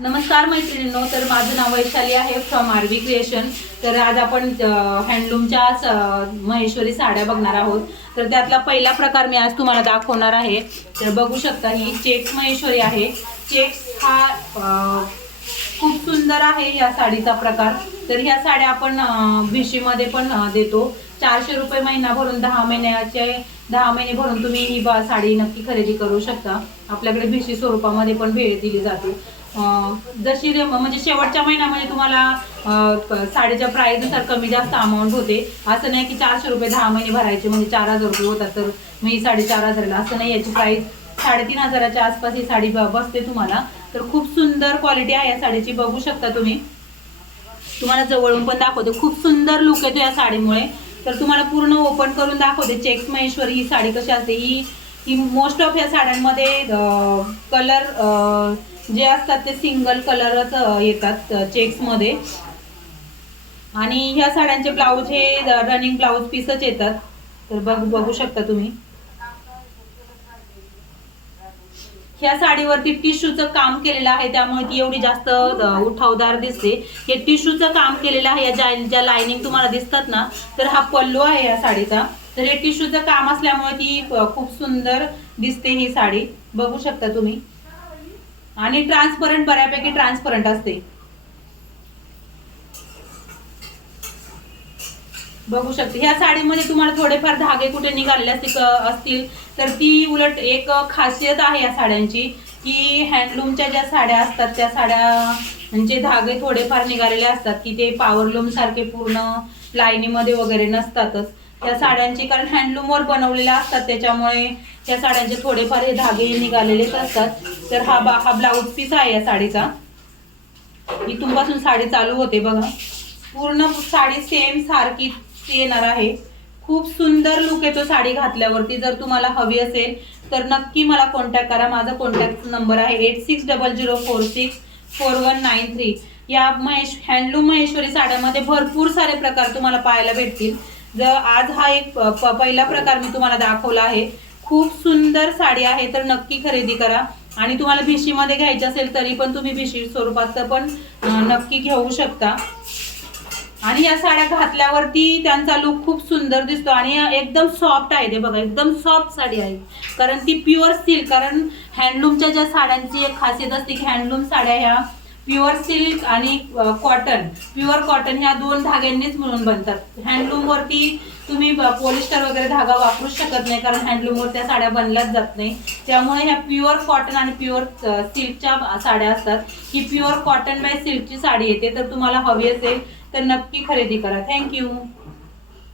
नमस्कार मैत्रिणींनो, तर माझं नाव वैशाली आहे फ्रॉम आरवी क्रिएशन। तर आज आपण हँडलूमच्या महेश्वरी साड्या बघणार आहोत। तर त्यातला पहिला प्रकार मी आज तुम्हाला दाखवणार आहे। तर बघू शकता ही चेक्स महेश्वरी आहे। चेक्स हा खूप सुंदर आहे या साडीचा प्रकार। तर ह्या साड्या आपण भिशीमध्ये पण देतो। 400 रुपये महिना भरून 10 महिने भरून तुम्ही ही साडी नक्की खरेदी करू शकता। आपल्याकडे भिशी स्वरूपामध्ये पण भेट दिली जाते। जशी म्हणजे शेवटच्या महिन्यामध्ये तुम्हाला साडीच्या प्राइसनुसार कमी जास्त अमाऊंट होते। असं नाही की 400 रुपये 10 महिने भरायचे म्हणजे 4000 रुपये होतात, तर मी साडी 4000ला असं नाही। याची प्राइस 3500च्या आसपास ही साडी बसते तुम्हाला। तर खूप सुंदर क्वालिटी आहे या साडीची, बघू शकता तुम्ही। तुम्हाला जवळून पण दाखवते, खूप सुंदर लुक येतो या साडीमुळे। तर तुम्हाला पूर्ण ओपन करून दाखवते। चेक्स महेश्वरी ही साडी कशी असते, ही मोस्ट ऑफ या साड्यांमध्ये कलर जे असतात ते सिंगल कलरच येतात चेक्स मध्ये। आणि ह्या साड्यांचे ब्लाउज हे रनिंग ब्लाउज पीसच येतात। तर बघू शकता तुम्ही। ह्या साडीवरती टिश्यूचं काम केलेलं आहे, त्यामुळे ती एवढी जास्त उठावदार दिसते। हे टिश्यूचं काम केलेलं आहे। ज्या लाइनिंग तुम्हाला दिसतात ना, तर हा पल्लू आहे या साडीचा। तर हे टिश्यूचं काम असल्यामुळे ती खूप सुंदर दिसते ही साडी, बघू शकता तुम्ही। आणि ट्रान्सपरंट, बऱ्यापैकी ट्रान्सपरंट असते, बघू शकते। ह्या साडीमध्ये तुम्हाला थोडेफार धागे कुठे निघालेले असतील तर ती उलट एक खासियत आहे या साड्यांची, की हँडलूमच्या ज्या साड्या असतात त्या साड्या म्हणजे धागे थोडेफार निघालेले असतात, की ते पॉवरलूम सारखे पूर्ण लाईनीमध्ये वगैरे नसतातच त्या साड्यांची, कारण हँडलूमवर बनवलेल्या असतात त्याच्यामुळे त्या साड्यांचे थोडेफार हे धागे निघालेलेच असतात। तर हा ब्लाउज पीस आहे या साडीचा। इथून पासून साडी चालू होते बघा, पूर्ण साडी सेम सारखी येणार आहे। खूप सुंदर लुक येतो साडी घातल्यावरती। जर तुम्हाला हवी असेल तर नक्की मला कॉन्टॅक्ट करा। माझा कॉन्टॅक्ट नंबर आहे 8600464193। या हँडलूम महेश्वरी साड्यामध्ये भरपूर सारे प्रकार तुम्हाला पाहायला भेटतील। आज हा एक पहिला प्रकार मी तुम्हाला दाखवला आहे। खूप सुंदर साडी आहे, तर नक्की खरेदी करा। आणि तुम्हाला भिशीमध्ये घ्यायची असेल तरी पण तुम्ही भिशी स्वरूपात पण नक्की घेऊ शकता। आणि या साड्या घातल्यावरती त्यांचा लुक खूप सुंदर दिसतो आणि एकदम सॉफ्ट आहे। ते बघा, एकदम सॉफ्ट साडी आहे, कारण ती प्युअर सिल्क। कारण हँडलूमच्या ज्या साड्यांची एक खासियत असते की हँडलूम साड्या ह्या प्युअर सिल्क आणि कॉटन, प्युअर कॉटन ह्या दोन धाग्यांनीच मिळून बनतात। हँडलूम वरती तुम्ही पॉलिस्टर वगैरे धागा वापरू शकत नाही, कारण हँडलूमवर त्या साड्या बनल्याच जात नाही। त्यामुळे ह्या प्युअर कॉटन आणि प्युअर सिल्कच्या साड्या असतात। ही प्युअर कॉटन बाय सिल्कची साडी येते। तर तुम्हाला हवी असेल तर नक्की खरेदी करा। थँक्यू।